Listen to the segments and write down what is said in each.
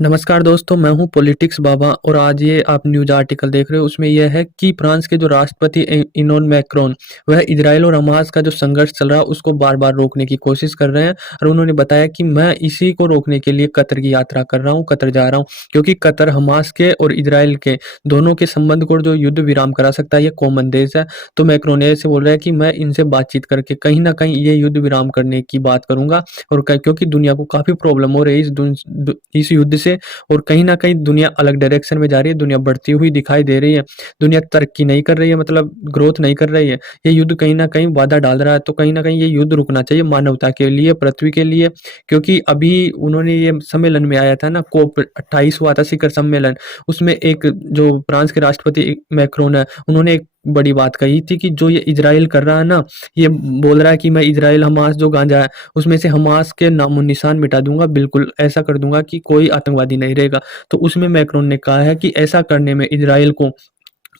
नमस्कार दोस्तों, मैं हूँ पॉलिटिक्स बाबा और आज ये आप न्यूज़ आर्टिकल देख रहे हो। उसमें यह है कि फ्रांस के जो राष्ट्रपति इमैनुअल मैक्रोन वह इजराइल और हमास का जो संघर्ष चल रहा है उसको बार-बार रोकने की कोशिश कर रहे हैं और उन्होंने बताया कि मैं इसी को रोकने के लिए कतर की यात्रा कर रहा हूँ, कतर जा रहा हूँ क्योंकि कतर हमास के और इजराइल के दोनों के संबंध को जो युद्ध विराम करा सकता है, ये कॉमन देश है। तो मैक्रोन ऐसे बोल रहा है कि मैं इनसे बातचीत करके कहीं न कहीं ये युद्ध विराम करने की बात करूँगा और क क्योंकि दुनिया को काफ़ी प्रॉब्लम हो रही है इस युद्ध से और कहीं न कहीं दुनिया अलग डायरेक्शन में जा रही है, दुनिया बढ़ती हुई दिखाई दे रही है, दुनिया तरक्की नहीं कर रही है मतलब ग्रोथ नहीं कर रही है। ये युद्ध कहीं न कहीं बाधा डाल रहा है, तो कहीं न कहीं ये युद्ध रुकना चाहिए मानवता के लिए, पृथ्वी के लिए क्योंकि अभी उन्होंने ये सम्मेलन में आया था ना COP 28 हुआ था शिखर सम्मेलन, उसमें एक जो फ्रांस के राष्ट्रपति मैक्रोन है, उन्होंने एक बड़ी बात कही थी कि जो ये इज़राइल कर रहा है ना, ये बोल रहा है कि मैं इज़राइल हमास जो गाँजा है उसमें से हमास के नामो-निशान मिटा दूँगा, बिल्कुल ऐसा कर दूँगा कि कोई आतंकवादी नहीं रहेगा। तो उसमें मैक्रोन ने कहा है कि ऐसा करने में इज़राइल को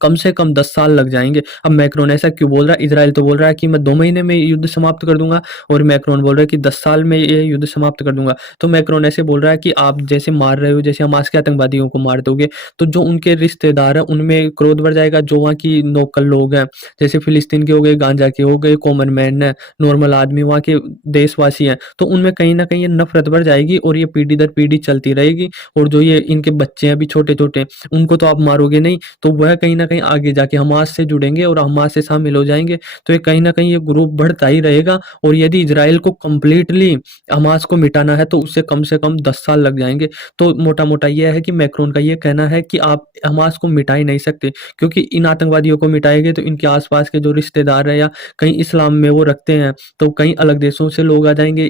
कम से कम 10 साल लग जाएँगे। अब मैक्रोन ऐसा क्यों बोल रहा है? इज़राइल तो बोल रहा है कि मैं 2 महीने में युद्ध समाप्त कर दूँगा और मैक्रोन बोल रहा है कि 10 साल में ये युद्ध समाप्त कर दूँगा। तो मैक्रोन ऐसे बोल रहा है कि आप जैसे मार रहे हो, जैसे हमास के आतंकवादियों को मार दोगे, तो जो उनके रिश्तेदार हैं, उनमें क्रोध बढ़ जाएगा। जो वहाँ की लोकल लोग हैं, जैसे फ़िलिस्तीन के हो गए, गाज़ा के हो गए, कॉमन मैन हैं, नॉर्मल आदमी, वहाँ के देशवासी हैं, तो उनमें कहीं न कहीं ये नफ़रत बढ़ जाएगी और ये पीढ़ी दर पीढ़ी चलती रहेगी और जो ये इनके बच्चे हैं अभी छोटे-छोटे, उनको तो आप मारोगे नहीं, तो वह कहीं न कहीं आगे जाके हमास से जुड़ेंगे और हमास से शामिल हो जाएँगे। तो ये कहीं न कहीं ये ग्रुप बढ़ता ही रहेगा और यदि इज़राइल को कंप्लीटली हमास को मिटाना है तो उससे कम से कम 10 साल लग जाएँगे। तो मोटा-मोटा ये है कि मैक्रोन का ये कहना है कि आप हमास को मिटा ही नहीं सकते क्योंकि इन आतंकवादियों को मिटाएँगे तो इनके आस-पास के जो रिश्तेदार हैं या कहीं इस्लाम में वो रखते हैं, तो कहीं अलग देशों से लोग आ जाएँगे,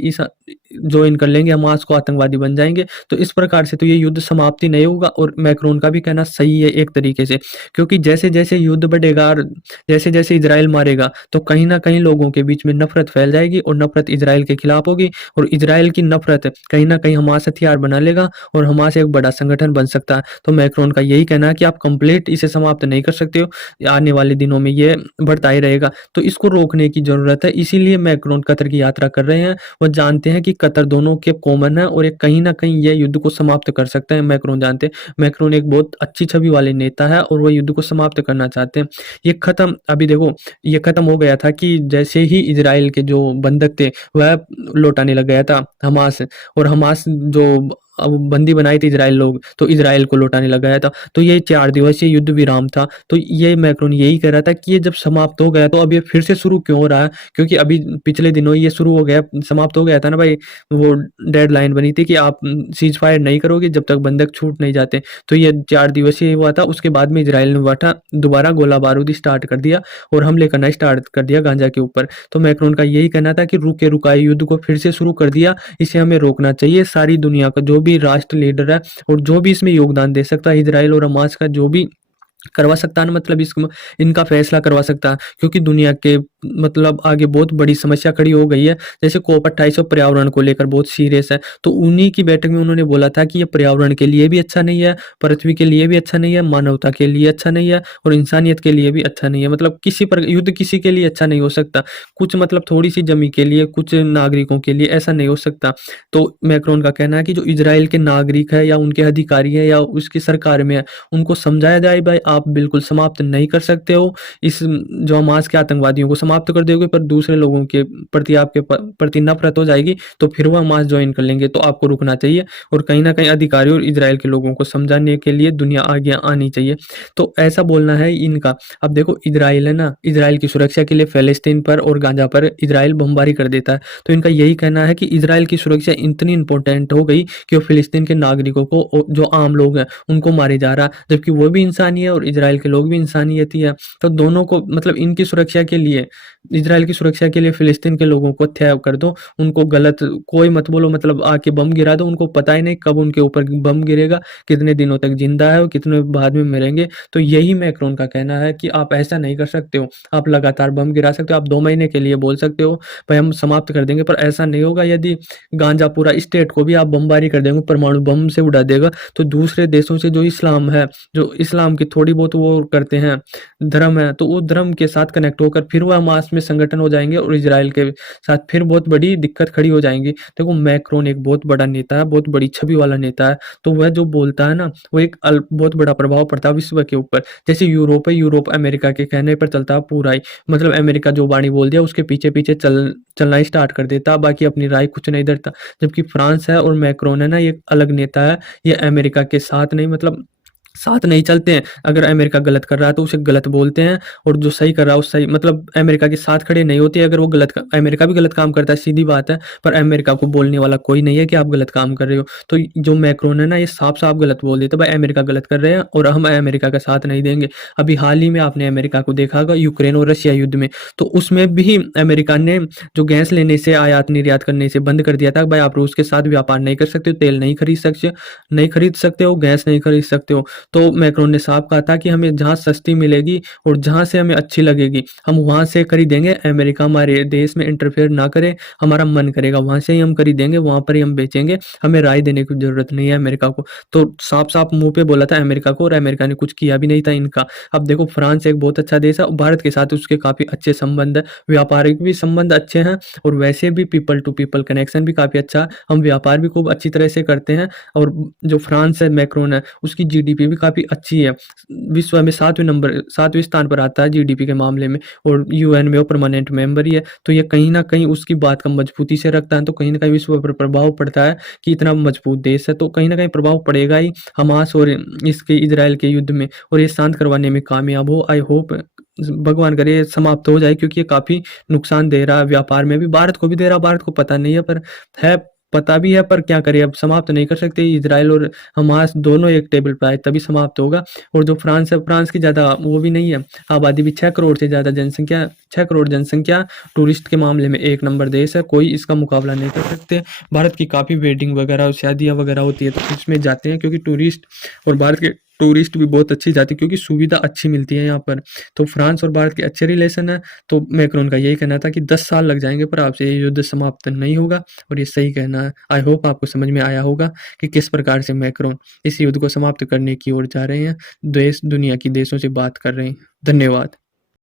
जॉइन कर लेंगे, हमास को आतंकवादी बन जाएँगे। तो इस प्रकार से तो ये युद्ध समाप्ति नहीं होगा और मैक्रोन का भी कहना सही है एक तरीके से। क्योंकि जैसे-जैसे युद्ध बढ़ेगा और जैसे-जैसे इज़राइल मारेगा, तो कहीं न कहीं लोगों के बीच में नफ़रत फैल जाएगी और नफ़रत इज़राइल के खिलाफ होगी और इज़राइल की नफ़रत कहीं न कहीं हमास हथियार बना लेगा और हमास एक बड़ा संगठन बन सकता है। तो मैक्रोन का यही कहना है कि आप कंप्लीट इसे समाप्त नहीं कर सकते हो, आने वाले दिनों में ये बढ़ता ही रहेगा। तो इसको रोकने की ज़रूरत है, इसीलिए मैक्रोन कतर की यात्रा कर रहे हैं। वो जानते हैं कि कतर दोनों के कॉमन है और ये कहीं न कहीं ये युद्ध को समाप्त कर सकते हैं, मैक्रोन जानते हैं। मैक्रोन एक बहुत अच्छी छवि वाले नेता है और वो युद्ध को समाप्त करना चाहते हैं। ये खत्म अभी देखो ये खत्म हो गया था कि जैसे ही इज़राइल के जो बंधक थे वह लौटाने लग गया था हमास और हमास जो अब बंदी बनाए थे इज़राइल लोग, तो इज़राइल को लौटाने लग गया था। तो ये 4 दिवसीय युद्ध विराम था। तो ये मैक्रोन यही कह रहा था कि ये जब समाप्त हो गया तो अब ये फिर से शुरू क्यों हो रहा है? क्योंकि अभी पिछले दिनों ये शुरू हो गया समाप्त हो गया था ना भाई, वो डेडलाइन बनी थी कि आप सीज़ फायर नहीं करोगे जब तक बंधक छूट नहीं जाते। तो ये 4 दिवसीय हुआ था, उसके बाद में इज़राइल ने उठा दोबारा गोला-बारूद स्टार्ट कर दिया और हमले करना स्टार्ट कर दिया गाज़ा के ऊपर। तो मैक्रोन का यही कहना था कि रुके-रुकाए युद्ध को फिर से शुरू कर दिया, इसे हमें रोकना चाहिए। सारी दुनिया का जो भी राष्ट्र लीडर है और जो भी इसमें योगदान दे सकता है, इज़राइल और हमास का जो भी करवा सकता है ना मतलब इनका फैसला करवा सकता है क्योंकि दुनिया के मतलब आगे बहुत बड़ी समस्या खड़ी हो गई है। जैसे COP 28 और पर्यावरण को लेकर बहुत सीरियस है। तो उन्हीं की बैठक में उन्होंने बोला था कि ये पर्यावरण के लिए भी अच्छा नहीं है, पृथ्वी के लिए भी अच्छा नहीं है, मानवता के लिए अच्छा नहीं है और इंसानियत के लिए भी अच्छा नहीं है। मतलब किसी पर युद्ध किसी के लिए अच्छा नहीं हो सकता। कुछ मतलब थोड़ी-सी जमी के लिए, कुछ नागरिकों के लिए ऐसा नहीं हो सकता। तो मैक्रोन का कहना है कि जो इज़राइल के नागरिक है या उनके अधिकारी हैं या उसकी सरकार में है, उनको समझाया जाए भाई आप बिल्कुल समाप्त नहीं कर सकते हो। इस जो हमास के आतंकवादियों को समाप्त कर दोगे पर दूसरे लोगों के प्रति आपके प्रति नफ़रत हो जाएगी, तो फिर वो हमास जॉइन कर लेंगे। तो आपको रुकना चाहिए और कहीं न कहीं अधिकारियों और इज़राइल के लोगों को समझाने के लिए दुनिया आगे आनी चाहिए। तो ऐसा बोलना है इनका। अब देखो इज़राइल है ना, इज़राइल की सुरक्षा के लिए फ़लस्तीन पर और गाज़ा पर इज़राइल बमबारी कर देता है। तो इनका यही कहना है कि इज़राइल की सुरक्षा इतनी इम्पोर्टेंट हो गई कि वो फ़िलिस्तीन के नागरिकों को जो आम लोग हैं, उनको मारे जा रहा है। जबकि वो भी इंसान ही है और इज़राइल के लोग भी इंसानियत ही है। तो दोनों को मतलब इनकी सुरक्षा के लिए इज़राइल की सुरक्षा के लिए फ़िलिस्तीन के लोगों को हत्या कर दो। उनको गलत कोई मत बोलो मतलब आके बम गिरा दो। उनको पता ही नहीं कब उनके ऊपर बम गिरेगा, कितने दिनों तक ज़िंदा है और कितने बाद में मरेंगे। तो यही मैक्रोन का कहना है कि आप ऐसा नहीं कर सकते हो। आप लगातार बम गिरा सकते हो। आप 2 महीने के लिए बोल सकते हो भाई हम समाप्त कर देंगे, पर ऐसा नहीं होगा। यदि गाँजा पूरा स्टेट को भी आप बमबारी कर देंगे, परमाणु बम से उड़ा देगा, तो दूसरे देशों से जो इस्लाम है, जो इस्लाम की थोड़ी बहुत वो करते हैं, धर्म है, तो वो धर्म के साथ कनेक्ट होकर फिर वो हमास में संगठन हो जाएंगे और इजराइल के साथ फिर बहुत बड़ी दिक्कत खड़ी हो जाएंगी। देखो मैक्रोन एक बहुत बड़ा नेता है, बहुत बड़ी छवि वाला नेता है, तो वह जो बोलता है ना वो एक बहुत बड़ा प्रभाव पड़ता है विश्व के ऊपर। जैसे यूरोप है, यूरोप अमेरिका के कहने पर चलता है पूरा ही, मतलब अमेरिका जो वाणी बोल दिया उसके पीछे पीछे चलना ही स्टार्ट कर देता, बाकी अपनी राय कुछ नहीं धरता। जबकि फ्रांस है और मैक्रोन है ना, ये अलग नेता है, ये अमेरिका के साथ नहीं, मतलब साथ नहीं चलते हैं। अगर अमेरिका गलत कर रहा है तो उसे गलत बोलते हैं, और जो सही कर रहा है वो सही, मतलब अमेरिका के साथ खड़े नहीं होते। अगर वो अमेरिका भी गलत काम करता है, सीधी बात है, पर अमेरिका को बोलने वाला कोई नहीं है कि आप गलत काम कर रहे हो। तो जो मैक्रोन है ना, ये साफ साफ गलत बोल देता है, भाई अमेरिका गलत कर रहे हैं और हम अमेरिका का साथ नहीं देंगे। अभी हाल ही में आपने अमेरिका को देखा होगा यूक्रेन और रशिया युद्ध में, तो उसमें भी अमेरिका ने जो गैस लेने से, आयात निर्यात करने से बंद कर दिया था, भाई आप रूस के साथ व्यापार नहीं कर सकते हो, तेल नहीं खरीद सकते हो, गैस नहीं खरीद सकते हो। तो मैक्रोन ने साफ कहा था कि हमें जहाँ सस्ती मिलेगी और जहाँ से हमें अच्छी लगेगी हम वहाँ से खरीदेंगे, अमेरिका हमारे देश में इंटरफेयर ना करे, हमारा मन करेगा वहाँ से ही हम खरीदेंगे, वहाँ पर ही हम बेचेंगे, हमें राय देने की जरूरत नहीं है अमेरिका को। तो साफ साफ मुंह पे बोला था अमेरिका को, और अमेरिका ने कुछ किया भी नहीं था इनका। अब देखो फ्रांस एक बहुत अच्छा देश है, भारत के साथ उसके काफ़ी अच्छे संबंध है, व्यापारिक भी संबंध अच्छे हैं, और वैसे भी पीपल टू पीपल कनेक्शन भी काफ़ी अच्छा है, हम व्यापार भी खूब अच्छी तरह से करते हैं। और जो फ्रांस है मैक्रोन है उसकी जीडीपी भी काफ़ी अच्छी है, विश्व में 7वें स्थान पर आता है जीडीपी के मामले में, और यूएन में वो परमानेंट मेंबर ही है। तो ये कहीं ना कहीं उसकी बात का मजबूती से रखता है, तो कहीं ना कहीं विश्व पर प्रभाव पड़ता है कि इतना मजबूत देश है, तो कहीं ना कहीं प्रभाव पड़ेगा ही हमास और इसके इजराइल के युद्ध में, और ये शांत करवाने में कामयाब हो। आई होप भगवान करे ये समाप्त हो जाए, क्योंकि ये काफ़ी नुकसान दे रहा है, व्यापार में भी भारत को भी दे रहा है, भारत को पता नहीं है पर है, पता भी है पर क्या करें, अब समाप्त नहीं कर सकते। इजराइल और हमास दोनों एक टेबल पर आए तभी समाप्त होगा। और जो फ्रांस है, फ्रांस की ज़्यादा वो भी नहीं है, आबादी भी 6 करोड़ से ज़्यादा जनसंख्या, 6 करोड़ जनसंख्या, टूरिस्ट के मामले में एक नंबर देश है, कोई इसका मुकाबला नहीं कर सकते। भारत की काफ़ी वेडिंग वगैरह शादियाँ वगैरह होती है तो इसमें जाते हैं, क्योंकि टूरिस्ट, और भारत के टूरिस्ट भी बहुत अच्छी जाती है क्योंकि सुविधा अच्छी मिलती है यहाँ पर। तो फ्रांस और भारत के अच्छे रिलेशन है। तो मैक्रोन का यही कहना था कि 10 साल लग जाएंगे पर आपसे ये युद्ध समाप्त नहीं होगा, और ये सही कहना है। आई होप आपको समझ में आया होगा कि किस प्रकार से मैक्रोन इस युद्ध को समाप्त करने की ओर जा रहे हैं, देश दुनिया की देशों से बात कर रहे हैं। धन्यवाद।